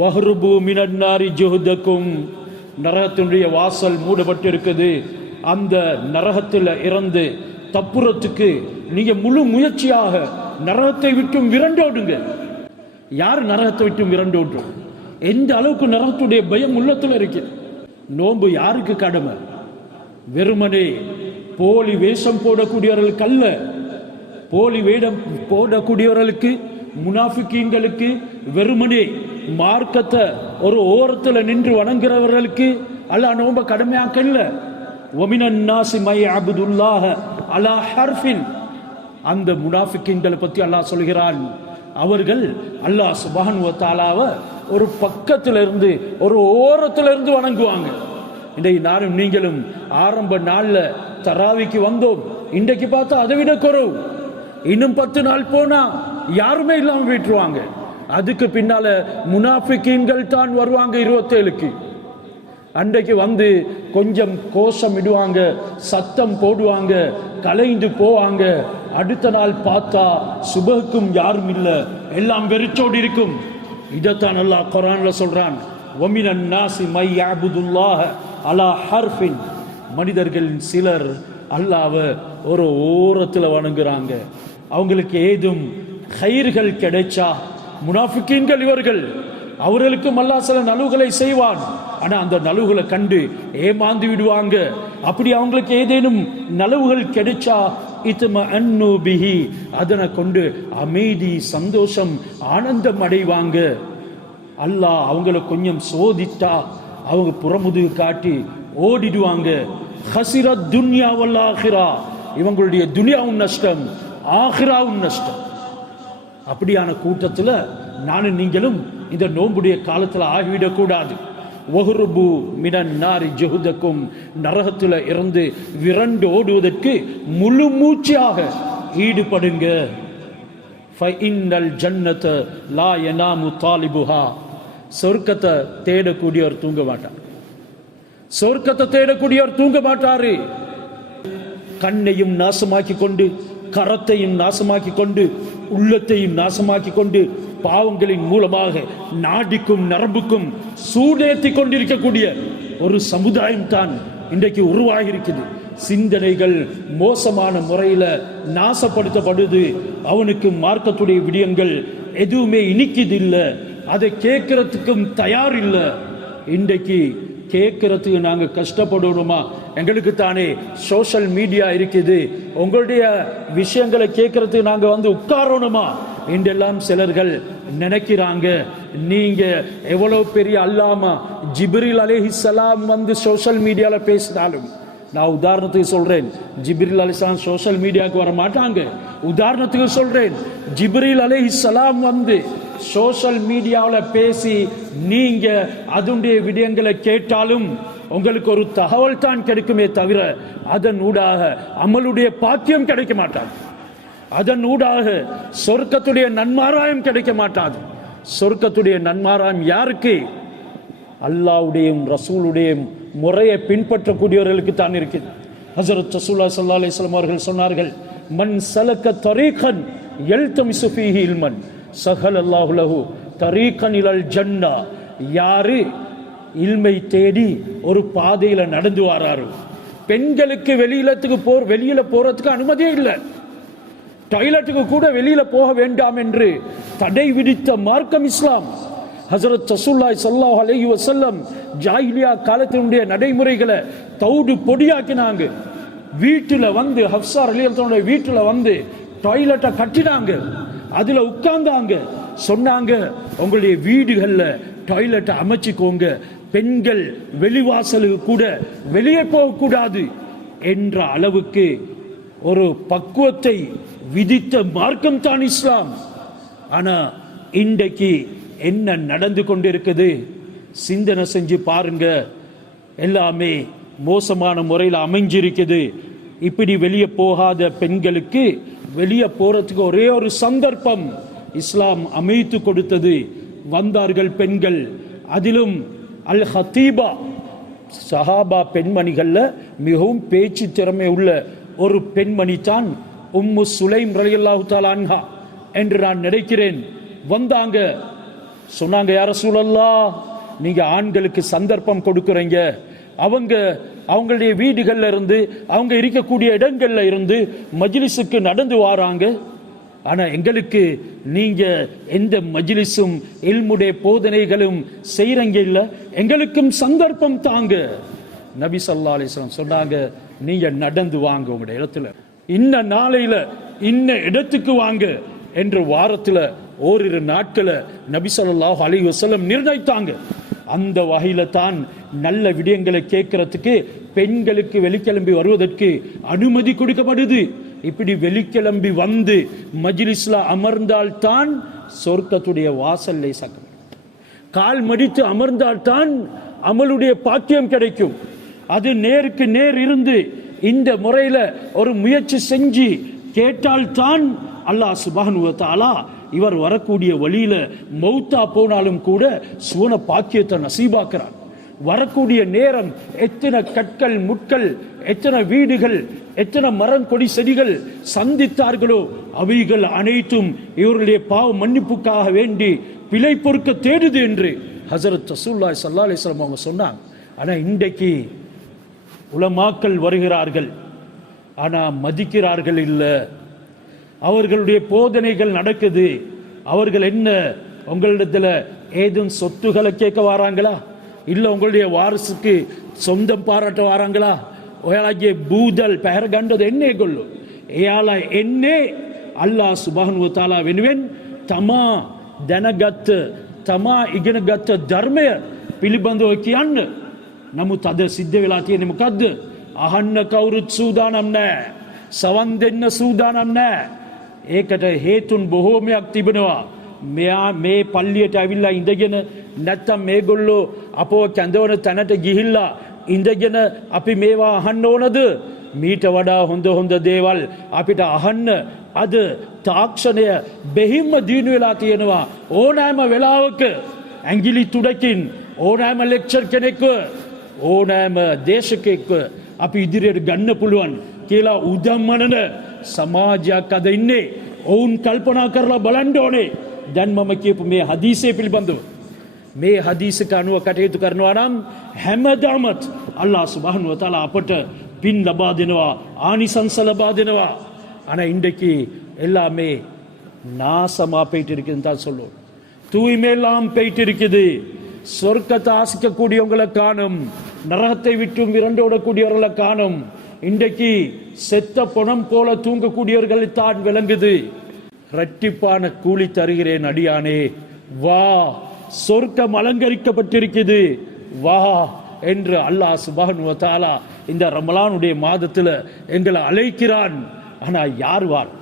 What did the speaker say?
வஹ்ருபு மினன்னாரி ஜுஹுதக்கும், நரகத்தினுடைய வாசல் மூடப்பட்டு இருக்குது. அந்த நரகத்தில் இறந்து தப்புறத்துக்கு நீங்க முழு முயற்சியாக நரகத்தை விட்டும் விரண்டோடுங்க. யார் நரகத்தை விட்டும் விரண்டோடும்? எந்த அளவுக்கு நரகத்துடைய பயம் உள்ளத்தில் இருக்கு. நோன்பு யாருக்கு கடமை? வெறுமனே போலி வேஷம் போடக்கூடியவர்களுக்கு அல்ல. போலி வேடம் போடக்கூடியவர்களுக்கு, முனாஃபிகீன்களுக்கு, வெறுமனே மார்க்கத்தை ஒரு ஓரத்தில் நின்று வணங்குறவர்களுக்கு அல்லாஹ் நோன்ப கடமையாக்கல்ல. வமினன் நாஸி மை அப்துல்லாஹ அலா ஹர்ஃபின், அந்த முனாஃபிகீன்களை பற்றி அல்லாஹ் சொல்கிறான். அவர்கள் அல்லாஹ் சுப்ஹானஹு வ தஆலாவை ஒரு பக்கத்துல இருந்து ஒரு ஓரத்துல இருந்து வணங்குவாங்க. இன்றைக்கு நானும் நீங்களும் ஆரம்ப நாள்ல தராவிக்கு வந்தோம். இன்றைக்கு பார்த்தா அதை விட குறைவு. இன்னும் 10 நாள் போனா யாருமே இல்லாம விட்டுருவாங்க. அதுக்கு பின்னால முனாஃபிகீன்கள் தான் வருவாங்க 27க்கு. அன்றைக்கு வந்து கொஞ்சம் கோஷம் இடுவாங்க, சத்தம் போடுவாங்க, கலைந்து போவாங்க. அடுத்த நாள் பார்த்தா சுபஹுக்கும் யாரும் இல்லை, எல்லாம் வெறிச்சோடு இருக்கும். இதைத்தான் அல்லாஹ் குர்ஆன்ல சொல்றான், வமினன் நாஸி மை யஅபுதுல்லாஹ அலா ஹர்ஃபின். மனிதர்களின் சிலர் அல்லாஹ்வை ஒரு ஓரத்தில் வணங்குறாங்க. அவங்களுக்கு ஏதும் கைர்கள் கிடைச்சா, முனாஃபிகீன்கள் இவர்கள், அவர்களுக்கும் அல்லாஹ் சில நலுவுகளை செய்வான். ஆனா அந்த நலுவுகளை கண்டு ஏமாந்து விடுவாங்க. அப்படி அவங்களுக்கு ஏதேனும் நலவுகள் கிடைச்சா இத்மஅன்னு பிஹி, அதனை கொண்டு அமைதி, சந்தோஷம், ஆனந்தம் அடைவாங்க. அல்லாஹ் அவங்கள கொஞ்சம் சோதித்தா அவங்க புறமுதுகு காட்டி ஓடிடுவாங்க. ஹஸிரத் துன்யா வல் ஆখিরা, இவங்களுடைய துனியாவும் நஷ்டம், ஆখিরাவும் நஷ்டம். அப்படியான கூட்டத்தில் நானும் நீங்களும் இந்த நோன்புடைய காலத்தில் ஆகிவிடக்கூடாது. வஹ்ருபு மினன் நாரி ஜுஹுதக்கும், நரகத்தில் இருந்து விரண்டு ஓடுவதற்கு முழு மூச்சாக ஈடுபடுங்க. ஃபஇன்னல் ஜன்னத லா யனாமு தாலிபுஹா, சொர்க்கத்தை தேடக்கூடியவர் தூங்க மாட்டார். சொர்க்கத்தை தேடக்கூடியவர் தூங்க மாட்டாரு. கண்ணையும் நாசமாக்கி கொண்டு, கரத்தையும் நாசமாக்கி கொண்டு, உள்ளத்தையும் நாசமாக்கி கொண்டு, பாவங்களின் மூலமாக நாடிக்கும் நரம்புக்கும் சூடேற்றி கொண்டிருக்கக்கூடிய ஒரு சமுதாயம் தான் இன்றைக்கு உருவாகி இருக்குது. சிந்தனைகள் மோசமான முறையில் நாசப்படுத்தப்படுது. அவனுக்கு மார்க்கத்துடைய விடயங்கள் எதுவுமே இனிக்குது இல்லை, அதை கேட்கறதுக்கும் தயார் இல்லை. இன்றைக்கு கேட்கறதுக்கு நாங்கள் கஷ்டப்படணுமா? எங்களுக்கு தானே சோஷியல் மீடியா இருக்குது, உங்களுடைய விஷயங்களை கேட்கறதுக்கு நாங்கள் வந்து உட்காரணுமா என்றெல்லாம் சிலர்கள் நினைக்கிறாங்க. நீங்க எவ்வளவு பெரிய அல்லாமா ஜிப்ரீல் அலைஹிஸ்ஸலாம் வந்து சோஷியல் மீடியால பேசினாலும், நான் உதாரணத்துக்கு சொல்றேன், ஜிப்ரீல் அலைஹிஸ்ஸலாம் சோஷியல் மீடியாவுக்கு வர மாட்டாங்க. உதாரணத்துக்கு சொல்றேன், ஜிப்ரீல் அலைஹிஸ்ஸலாம் வந்து சோஷியல் மீடியாவில் பேசி நீங்க அதனுடைய விடயங்களை கேட்டாலும் உங்களுக்கு ஒரு தகவல் தான் கிடைக்குமே தவிர அதன் ஊடாக அமலுடைய பாக்கியம் கிடைக்க மாட்டாது. அதன் ஊடாக சொர்க்கத்துடைய நன்மாராயம் கிடைக்க மாட்டாது. சொர்க்கத்துடைய நன்மாராயம் யாருக்கு? அல்லாஹ்வுடையும் ரசூலுடைய முறையை பின்பற்றக்கூடியவர்களுக்கு தான் இருக்குது. ஹஜ்ரத் ரசூலுல்லாஹி ஸல்லல்லாஹு அலைஹி வஸல்லம் அவர்கள் சொன்னார்கள், மன் சலக தரீகன் யல்தமிசு ஃபீஹி இல்மன் ஸஹலல்லாஹு லஹு தரீகன் இலல் ஜன்னா. யாரு இல்மை தேடி ஒரு பாதையில நடந்து வராரு. பெண்களுக்கு வெளியில போறதுக்கு அனுமதியே இல்லை. டாய்லெட்டுக்கு கூட வெளியில போக வேண்டாம் என்று தடை விதித்த மார்க்கம் இஸ்லாம். ஹஜ்ரத் ரசூலுல்லாஹி ஸல்லல்லாஹு அலைஹி வஸல்லம் ஜாஹிலியா காலத்தினுடைய நடைமுறைகளை தௌடு பொடியாக்கினாங்க. வீட்டுல வந்து ஹஃப்ஸா ரலியல்லாஹு அன்ஹா வீட்டுல வந்து டாய்லெட்டை கட்டினாங்க, அதுல உட்கார்ந்தாங்க. சொன்னாங்க, உங்களுடைய வீடுகள்ல டாய்லெட்டை அமைச்சுக்கோங்க, பெண்கள் வெளிவாசலுக்கு கூட வெளியே போகக்கூடாது என்ற அளவுக்கு ஒரு பக்குவத்தை விதித்த மார்க்கம் தான் இஸ்லாம். ஆனா இன்றைக்கு என்ன நடந்து கொண்டிருக்குது சிந்தனை செஞ்சு பாருங்க. எல்லாமே மோசமான முறையில் அமைஞ்சிருக்குது. இப்படி வெளியே போகாத பெண்களுக்கு வெளியே போறதுக்கு ஒரே ஒரு சந்தர்ப்பம் இஸ்லாம் அமைத்து கொடுத்தது. வந்தார்கள் பெண்கள். அதிலும் அல் ஹத்தீபா சஹாபா பெண்மணிகள்ல மிகவும் பேச்சு திறமை உள்ள ஒரு பெண்மணி தான் உம்மு சுலைம் ரலியல்லாஹு தஆலா அன்ஹா என்று நான் நினைக்கிறேன். வந்தாங்க, சொன்னாங்க, யா ரசூலல்லாஹ், நீங்க ஆண்களுக்கு சந்தர்ப்பம் கொடுக்குறீங்க, அவங்களுடைய வீடுகள்ல இருந்து அவங்க இருக்கக்கூடிய இடங்கள்ல இருந்து மஜ்லிஸுக்கு நடந்து வராங்க. ஆனா எங்களுக்கு நீங்க எந்த மஜ்லிஸும் இல்முடைய போதனைகளும் செய்றங்க இல்ல, எங்களுக்கும் சந்தர்ப்பம் தாங்க. நபி ஸல்லல்லாஹு அலைஹி வஸல்லம் சொன்னாங்க, நீங்க நடந்து வாங்க, உங்களுடைய இடத்துல இன்ன நாளையில இன்ன இடத்துக்கு வாங்க என்று வாரத்துல ஓரிரு நாட்களை நபி ஸல்லல்லாஹு அலைஹி வஸல்லம் நிர்ணயித்தாங்க. அந்த வகையில தான் நல்ல விடயங்களை கேட்கறதுக்கு பெண்களுக்கு வெளிக்கிளம்பி வருவதற்கு அனுமதி கொடுக்கப்படுது. இப்படி வெளிக்கிளம்பி வந்து மஜ்லிஸ்ல அமர்ந்தால் தான் சொர்க்கத்துடைய வாசல்லை சக்கம், கால் மடித்து அமர்ந்தால் தான் அமலுடைய பாக்கியம் கிடைக்கும். அது நேருக்கு நேர் இருந்து இந்த முறையில ஒரு முயற்சி செஞ்சு கேட்டால் தான் அல்லாஹ் சுப்ஹானஹு வ தஆலா இவர் வரக்கூடிய வழியில மௌத்தா போனாலும் கூட சுவன பாக்கியத்தை நசீபாக்குறார். வரக்கூடிய நேரம் எத்தனை கற்கள் முட்கள், எத்தனை வீடுகள், எத்தனை மரம் கொடி செடிகள் சந்தித்தார்களோ அவைகள் அனைத்தும் இவர்களுடைய பாவ மன்னிப்புக்காக வேண்டி பிழை பொறுக்க தேடுது என்று ஹஜரத் ரசூலுல்லாஹி ஸல்லல்லாஹு அலைஹி வஸல்லம் அவங்க சொன்னாங்க. ஆனா இன்றைக்கு உலமாக்கள் வருகிறார்கள், ஆனா மதிக்கிறார்கள் இல்லை. அவர்களுடைய போதனைகள் நடக்குது. அவர்கள் என்ன உங்களிடத்துல ஏதும் சொத்துக்களை கேட்க வராங்களா, இல்ல உங்களுடைய வாரிசுக்கு சொந்தம் பாராட்ட வராங்களா? ඔයාලගේ බූදල් පැහැර ගන්නද එන්නේ ඒගොල්ලෝ? එයාලා එන්නේ අල්ලාහ් සුබ්හානහු වතාලා වෙනුවෙන් තමා දැනගත්ත, තමා ඉගෙනගත්ත ධර්මය පිළිබඳව කියන්න. නමුත් අද සිද්ධ වෙලා තියෙන්නේ මොකද්ද? අහන්න කවුරුත් සූදානම් නැහැ, සවන් දෙන්න සූදානම් නැහැ. ඒකට හේතුන් බොහෝමයක් තිබෙනවා. මේ පල්ලියට ඇවිල්ලා ඉඳගෙන නැත්තම් මේගොල්ලෝ අපව කැඳවන තැනට ගිහිල්ලා ඉඳගෙන අපි මේවා අහන්න ඕනද? මීට වඩා හොඳ දේවල් අපිට අහන්න අද තාක්ෂණය බෙහිම්ම දිනු වෙලා තියෙනවා. ඕනෑම වෙලාවක ඇඟිලි තුඩකින් ඕනෑම ලෙක්චර් කෙනෙක්ව, ඕනෑම දේශකයෙක්ව අපි ඉදිරියට ගන්න පුළුවන් කියලා උදම්මනන සමාජයක් අද ඉන්නේ. ඔවුන් කල්පනා කරලා බලන්න ඕනේ. දැන් මම කියපු මේ හදීසය පිළිබඳව, මේ හදීසක අනුව කටයුතු කරනවා නම් හැමදාමත් අල්ලාහ් සුබ්හානහු වතාලා අපට පින් ලබා දෙනවා, ආනිසංස ලබா දෙනවා. ஆனா இன்றைக்கு எல்லாமே நாசமா போயிட்டு இருக்குன்னு தான் சொல்லுவோம். தூய்மை எல்லாம் போயிட்டு இருக்குது. சொர்க்கத்தை ஆசிக்கக்கூடியவங்களை காணும், நரகத்தை விட்டும் விரண்டோடக்கூடியவர்களை காணும். இன்றைக்கு செத்த பணம் போல தூங்கக்கூடியவர்களை தான் விளங்குது. இரட்டிப்பான கூலி தருகிறேன் அடியானே, வா, சொர்க்கம் அலங்கரிக்கப்பட்டிருக்குது, வா என்று அல்லாஹ் சுப்ஹானஹு வ தஆலா இந்த ரமலானுடைய மாதத்துல எங்களை அழைக்கிறான். ஆனா யார் வார்?